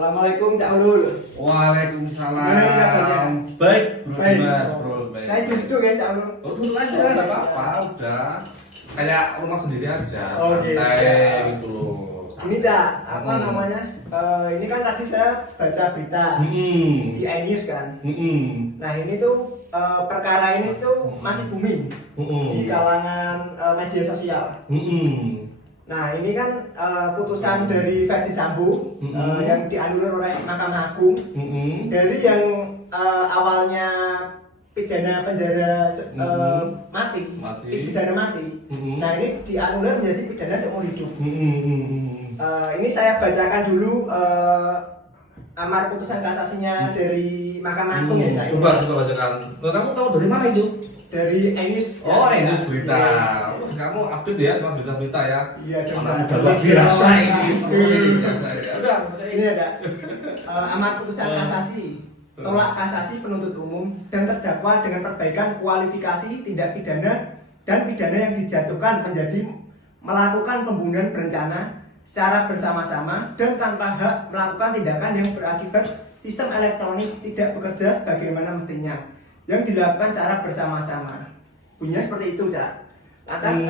Assalamualaikum Cak Ulul. Waalaikumsalam. Gimana kabarnya? Baik, Bro Baik. Dimas, Bro. Baik. Saya duduk ya Cak Ulul. Oh, duduk aja, enggak apa-apa, udah. Kayak rumah sendiri aja, Oke, santai siap. gitu loh. Ini Cak, apa namanya? Ini kan tadi saya baca berita di iNews kan. Nah ini tuh perkara ini tuh masih booming di kalangan media sosial. Nah ini kan putusan dari Verdi Sambo yang dianulir oleh Mahkamah Agung dari yang awalnya pidana penjara mati, pidana mati. Nah ini dianulir menjadi pidana seumur hidup. Ini saya bacakan dulu amar putusan kasasinya dari Mahkamah Agung ya Cak. Coba bacakan. Loh, kamu tahu dari mana itu? Dari iNews. Oh, iNews berita. Iya. Oh, kamu update ya sama berita-berita ya? Iya, Anak coba. luar biasa ini. Biasa ya. Udah, bacain. Ini ada amar putusan kasasi. Tolak kasasi penuntut umum dan terdakwa dengan perbaikan kualifikasi tindak pidana dan pidana yang dijatuhkan menjadi melakukan pembunuhan berencana secara bersama-sama dan tanpa hak melakukan tindakan yang berakibat sistem elektronik tidak bekerja sebagaimana mestinya yang dilakukan secara bersama-sama. Bunyinya seperti itu, Cak. Atas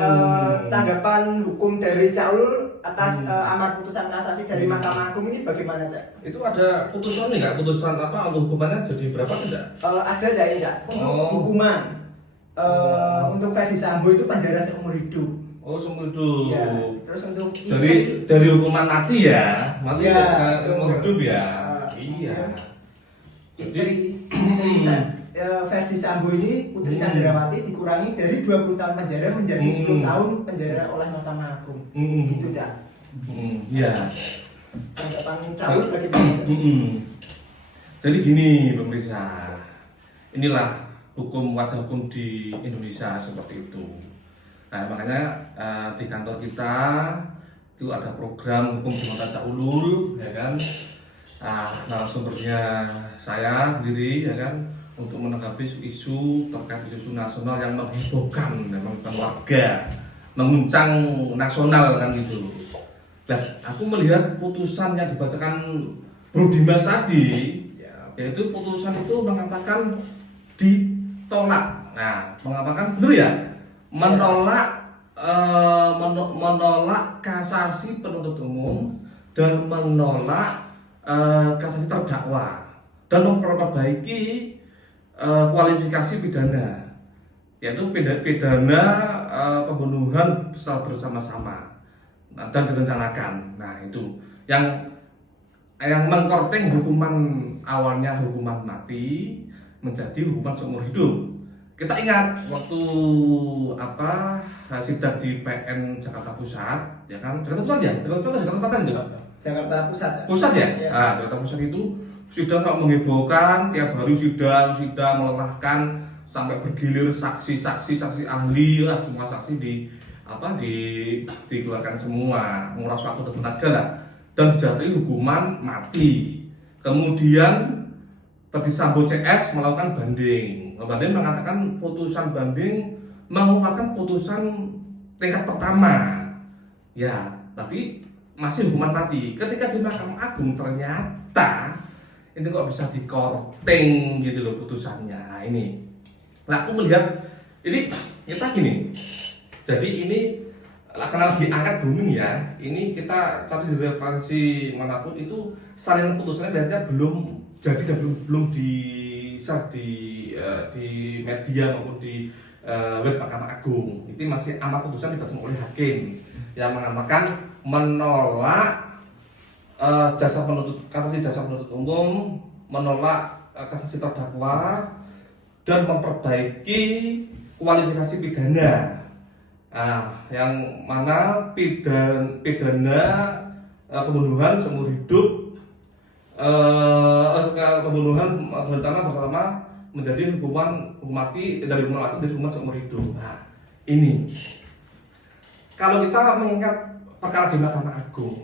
tanggapan hukum dari Cak Ulul atas amar putusan kasasi dari Mahkamah Agung ini bagaimana, Cak? Itu ada putusannya nggak? Putusan apa? Untuk hukumannya jadi berapa tidak? Ada Cak, ini, Cak. Untuk hukuman untuk Verdi Sambo itu penjara seumur hidup. Oh, seumur hidup. Ya, terus untuk istri Dari hukuman mati ya, mati Ya, ke seumur hidup ya. Iya. istri Verdi Sambo ini Putri Candrawati dikurangi dari 20 tahun penjara menjadi 10 tahun penjara oleh Mahkamah Agung. Gitu, Cak. Iya. Tanggapan Cak Ulul bagaimana? Jadi gini, pemirsa. Inilah wajah hukum di Indonesia seperti itu. Nah, makanya di kantor kita itu ada program hukum di mata Cak Ulul, ya kan? Nah, sumbernya saya sendiri, ya kan, untuk menanggapi isu terkait isu nasional yang menghebohkan, mengguncang warga, mengguncang nasional kan gitu. Dan aku melihat putusan yang dibacakan Bro Dimas tadi, yaitu putusan itu mengatakan ditolak. Nah, mengatakan benar ya? Menolak kasasi penuntut umum dan menolak kasasi terdakwa dan memperbaiki kualifikasi pidana, yaitu pidana pembunuhan secara bersama-sama dan direncanakan. Nah, itu yang mengkorting hukuman awalnya hukuman mati menjadi hukuman seumur hidup. Kita ingat waktu sidang di PN Jakarta Pusat, ya kan? Jakarta Pusat ya? Jakarta Selatan juga. Jakarta Pusat. Pusat ya? Ya. Nah, Jakarta Pusat itu sidang sangat menghebohkan, tiap hari sidang melelahkan sampai bergilir saksi ahli, lah, semua saksi dikeluarkan semua, menguras waktu dan tenaga lah, dan dijatuhi hukuman mati. Kemudian Verdi Sambo CS melakukan banding. Banding mengatakan putusan banding menguatkan putusan tingkat pertama. Ya, tapi masih hukuman mati. Ketika di Mahkamah Agung ternyata ini kok bisa dikorting gitu loh putusannya. Nah, ini. Nah, aku melihat ini kita gini. Jadi ini karena diangkat booming ya. Ini kita cari di referensi manapun itu salinan putusannya dan belum jadi dan belum di-share di media maupun di web Mahkamah Agung. Itu masih amar putusan dibaca oleh hakim yang mengatakan menolak kasasi jasa penuntut umum, menolak kasasi terdakwa dan memperbaiki kualifikasi pidana. Yang mana pidana pembunuhan seumur hidup, pembunuhan berencana bersama menjadi hukuman mati, dari hukuman mati dari hukuman seumur hidup. Nah, ini kalau kita mengingat perkara di Mahkamah Agung,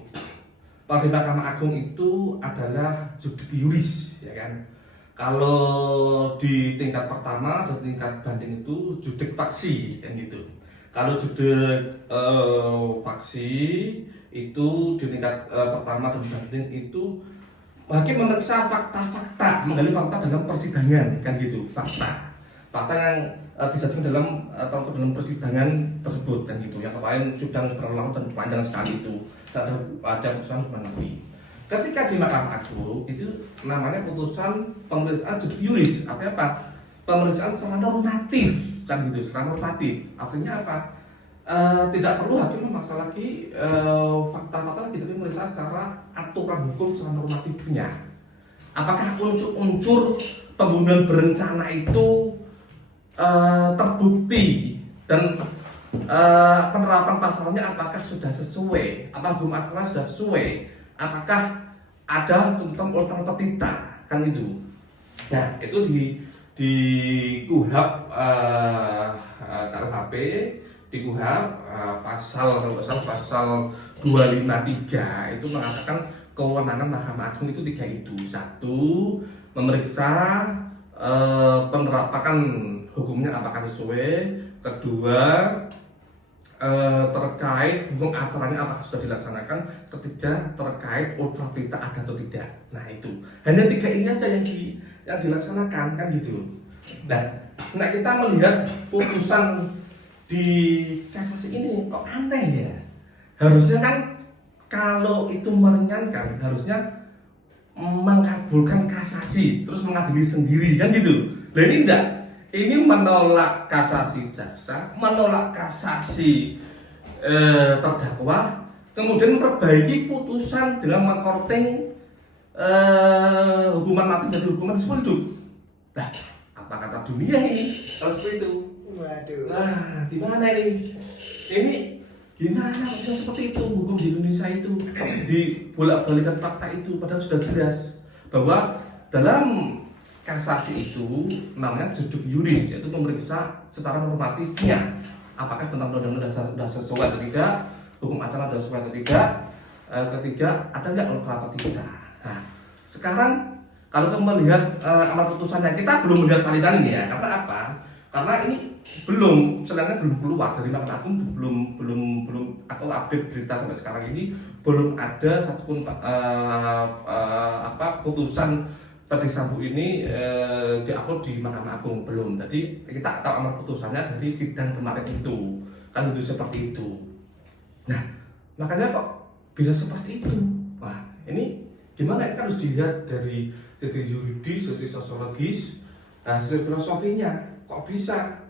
kalau di Mahkamah Agung itu adalah judik iuris, ya kan? Kalau di tingkat pertama dan tingkat banding itu judik faksi, kan gitu. Kalau judik faksi itu di tingkat pertama dan banding itu hakim memeriksa fakta-fakta, menggali fakta dalam persidangan, kan gitu, fakta yang disajikan dalam persidangan tersebut, kan gitu. Yang kemarin sidang berlangsung dan panjang sekali itu, ada putusan hukuman mati. Ketika di Mahkamah Agung itu namanya putusan pemeriksaan judicial juris, artinya apa? Pemeriksaan secara normatif, kan gitu, secara normatif. Artinya apa? Tidak perlu hakim memaksa lagi fakta-fakta lagi, tapi memeriksa secara aturan hukum secara normatifnya. Apakah unsur-unsur pembunuhan berencana itu terbukti dan penerapan pasalnya apakah sudah sesuai, apa hukum acaranya sudah sesuai, apakah ada tuntutan ultra petita, kan itu. Nah itu di KUHP KUHP di KUHP pasal 253 itu mengatakan kewenangan Mahkamah Agung itu 3 itu. 1. Memeriksa penerapan hukumnya apakah sesuai. 2. Terkait hukum acaranya apakah sudah dilaksanakan. 3. Terkait ultra petita ada atau tidak. Nah itu hanya 3 ini aja yang dilaksanakan, kan gitu. Nah kita melihat putusan di kasasi ini kok aneh ya. Harusnya kan kalau itu meringankan, harusnya mengabulkan kasasi terus mengadili sendiri, kan gitu. Nah ini enggak, ini menolak kasasi jaksa, menolak kasasi terdakwa, kemudian memperbaiki putusan dengan mengkorting hukuman mati dari hukuman seumur hidup. Nah apa kata dunia ini kalau seperti itu? Waduh. Nah gimana ini? Ini gimana bisa seperti itu hukum di Indonesia itu dibolak-balikan fakta itu, padahal sudah jelas bahwa dalam kasasi itu namanya judicial juris, yaitu memeriksa secara normatifnya apakah tentang undang-undang sudah sesuai atau tidak, hukum acara sudah sesuai atau tidak. Ketiga, ada nggak ultra petita. Nah sekarang kalau kita melihat amar putusannya, kita belum melihat salinan ini ya. Karena apa? Karena ini salinannya belum keluar dari Mahkamah Agung, belum atau update berita sampai sekarang ini belum ada satupun putusan Verdi Sambo ini diupload di Mahkamah Agung, belum. Jadi kita tahu amar putusannya dari sidang kemarin itu, kan itu seperti itu. Nah makanya kok bisa seperti itu. Wah ini gimana? Ini harus dilihat dari sisi yuridis, sisi sosiologis, sisi filosofinya. Kok bisa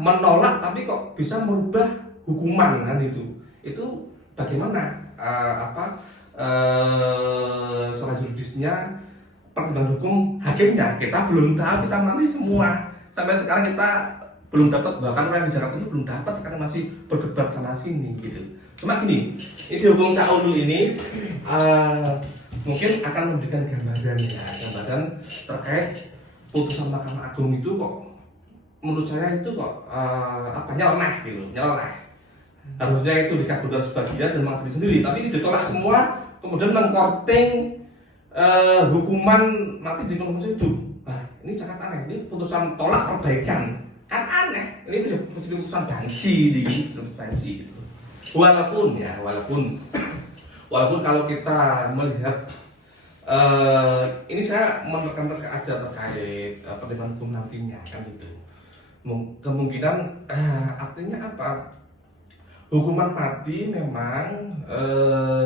menolak tapi kok bisa merubah hukuman, kan itu bagaimana secara yuridisnya, pertimbangan hukum hakimnya kita belum tahu, kita nanti semua sampai sekarang kita belum dapat, bahkan orang di Jakarta itu belum dapat, sekarang masih berdebat sana sini gitu. Cuma gini, ini hukum Cak Ulul ini mungkin akan memberikan gambaran terkait putusan Mahkamah Agung itu kok menurut saya itu kok nyeleneh gitu, nyeleneh. Harusnya itu dikabulkan sebagian dan mengadili sendiri, tapi ini ditolak semua, kemudian mengkorting hukuman mati di hukuman hidup. Nah ini sangat aneh, ini putusan tolak perbaikan, kan aneh. Ini putusan banci banci. Walaupun kalau kita melihat ini saya menekankan aja terkait pertimbangan hukum nantinya, kan itu. Kemungkinan artinya apa? Hukuman mati memang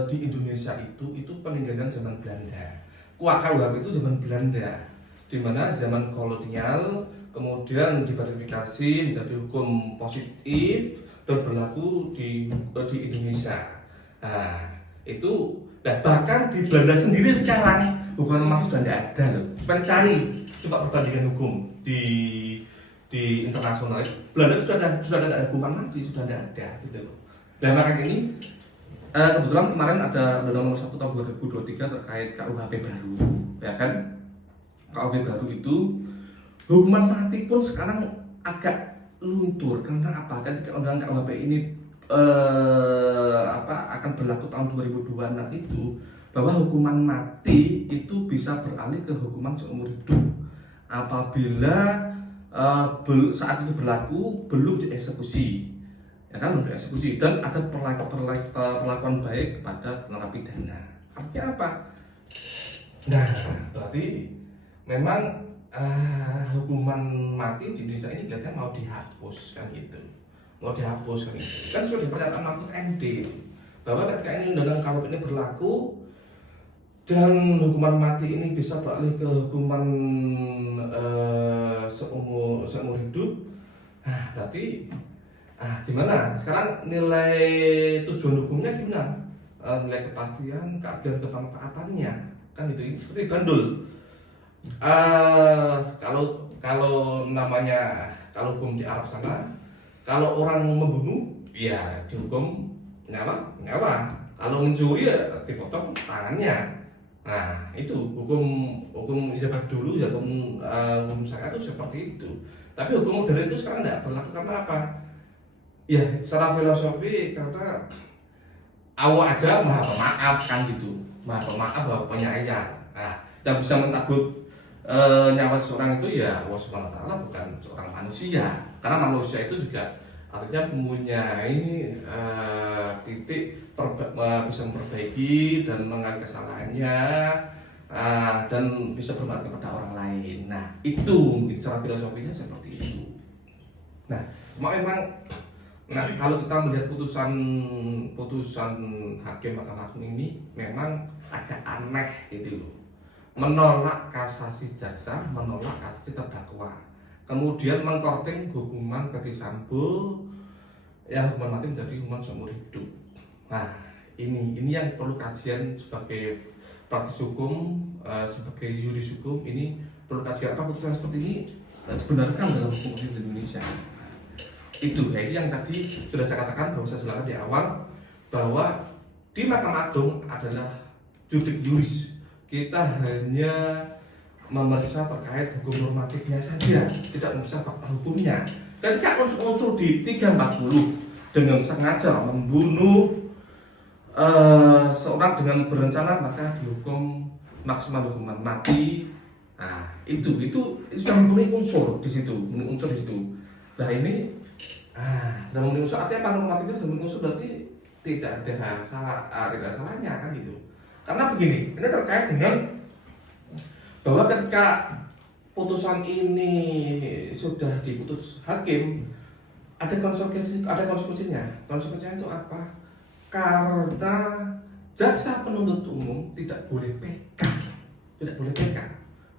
di Indonesia itu peninggalan zaman Belanda. KUHP itu zaman Belanda, di mana zaman kolonial kemudian diverifikasi menjadi hukum positif dan berlaku di Indonesia. Nah itu. Nah, bahkan di Belanda sendiri sekarang hukuman mati sudah tidak ada loh. Coba perbandingan hukum di internasional. Belanda sudah ada hukuman mati, sudah tidak ada gitu loh. Nah makanya ini kebetulan kemarin ada Undang-Undang Nomor 1 Tahun 2023 terkait KUHP baru, ya kan? KUHP baru itu hukuman mati pun sekarang agak luntur. Karena apa? Ketika Undang KUHP ini akan berlaku tahun 2026 itu, bahwa hukuman mati itu bisa beralih ke hukuman seumur hidup apabila saat itu berlaku belum dieksekusi, ya kan, belum dieksekusi dan ada perlakuan baik kepada narapidana. Artinya apa? Nah, berarti memang hukuman mati di Indonesia ini kelihatannya mau dihapus kan gitu. Mau dihapus kan gitu. Kan sudah pernyataan Mahfud MD bahwa ketika ini undang-undang KUHP ini berlaku dan hukuman mati ini bisa beralih ke hukuman seumur hidup. Nah, berarti gimana? Sekarang nilai tujuan hukumnya gimana? Nilai kepastian, keadilan, kemanfaatannya kan itu ini seperti bandul. Kalau namanya kalau hukum di Arab sana, kalau orang membunuh ya dihukum nyawa. Kalau mencuri ya dipotong tangannya. Nah, itu hukum zaman dulu ya, hukum syariat itu seperti itu. Tapi hukum modern itu sekarang tidak berlaku karena apa? Ya, secara filosofi karena Allah aja maha pemaaf kan gitu, maha pemaaf, maha penyayang. Nah, yang bisa mencabut nyawa seorang itu ya Allah Subhanahu wa Ta'ala, bukan seorang manusia. Karena manusia itu juga artinya mempunyai titik bisa memperbaiki dan mengenali kesalahannya, dan bisa bermanfaat kepada orang lain. Nah, itu secara filosofinya seperti itu. Nah, kalau kita melihat putusan hakim Mahkamah Agung ini memang agak aneh gitu loh. Menolak kasasi jaksa, menolak kasasi terdakwa, kemudian mengkorting hukuman Ferdy Sambo yang hukuman mati menjadi hukuman seumur hidup. Nah, ini yang perlu kajian sebagai praktis hukum, sebagai yuris hukum. Ini perlu kajian apa putusan seperti ini dibenarkan dalam hukum di Indonesia. Itu ya, ini yang tadi sudah saya katakan, bahwa saya jelaskan di awal bahwa di Mahkamah Agung adalah judik juris. Kita hanya memeriksa terkait hukum normatifnya saja, tidak memeriksa fakta hukumnya. Ketika unsur di 340 dengan sengaja membunuh seorang dengan berencana, maka dihukum maksimal hukuman mati. Nah, itu sudah memenuhi unsur di situ, Nah, ini sudah memenuhi unsur, artinya apa? Normatifnya sudah memenuhi unsur, berarti tidak ada salahnya kan gitu. Karena begini, ini terkait dengan bahwa ketika putusan ini sudah diputus hakim, ada konsekuensinya. Konsekuensinya itu apa? Karena jaksa penuntut umum tidak boleh PK.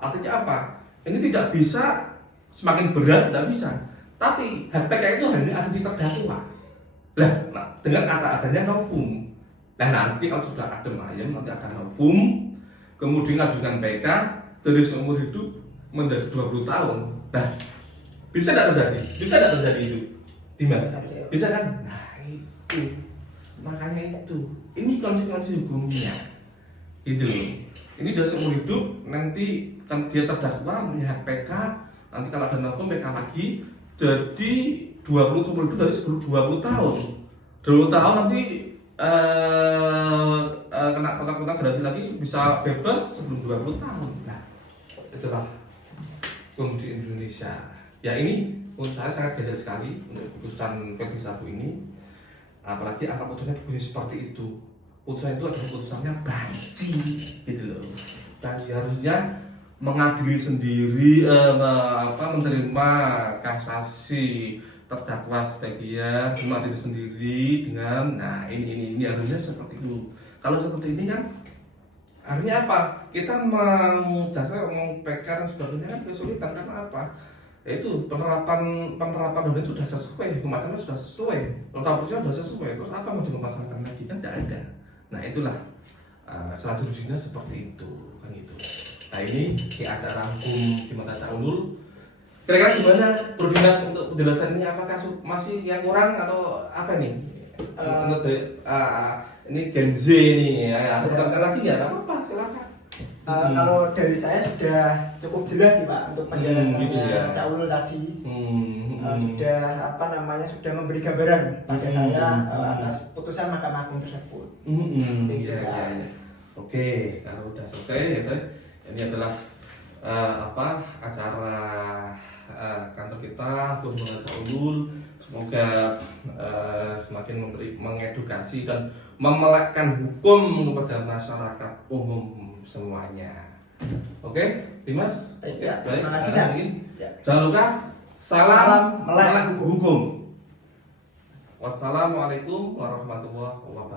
Artinya apa? Ini tidak bisa semakin berat, tidak bisa. Tapi hak PK itu hanya ada di terdakwa. Nah, dengan kata adanya novum. Nah, nanti kalau sudah adem ayem, nanti akan novum, kemudian ajukan PK dari seumur hidup menjadi 20 tahun. Nah, bisa tidak terjadi itu? Dimas? Bisa kan? Nah, itu. Makanya itu. Ini konsekuensi hukumnya. Itu loh. Ini dari seumur hidup, nanti kan dia terdakwa punya hak PK, nanti kalau ada novum PK lagi, jadi 20 seumur hidup dari 20 tahun. 20 tahun nanti kena kotak-kotak gerasi lagi, bisa bebas sebelum 20 tahun. Nah, itulah hukum di Indonesia. Ya, ini menurut saya sangat beda sekali untuk putusan Ferdy Sambo ini. Apalagi angka putusannya bunyi seperti itu. Putusan itu adalah putusannya banci gitu loh. Banci, harusnya mengadili sendiri, menerima kasasi terdakwa sebagian, mengadili sendiri dengan, nah ini harusnya seperti itu. Kalau seperti ini kan artinya apa? Kita mau jasa, mau PK dan sebagainya kan kesulitan. Karena apa? Yaitu penerapan hukum sudah sesuai, hukum acaranya sudah sesuai, nota sudah sesuai. Terus apa mau dimasalahkan lagi? Kan tidak ada. Nah, itulah selanjutnya seperti itu kan itu. Nah, ini di acara hukum di mata Cak Ulul. Kira-kira gimana Berdinas untuk penjelasan ini? Apakah masih yang kurang atau apa nih? Ini Gen Z nih, ya. Ada lagi nggak? Apa-apa, silakan. Kalau dari saya sudah cukup jelas sih Pak untuk penjelasannya gitu ya. Cak Ulul tadi. Sudah memberi gambaran pada saya atas putusan Mahkamah Agung tersebut. Ya. Oke, kalau udah selesai, ini adalah acara kantor kita Hubungan Ulul. Semoga semakin mengedukasi dan memelekkan hukum kepada masyarakat umum semuanya. Oke, Dimas. Ya, baik. terima kasih. Ya. Jangan lupa salam melek hukum. Wassalamualaikum warahmatullahi wabarakatuh.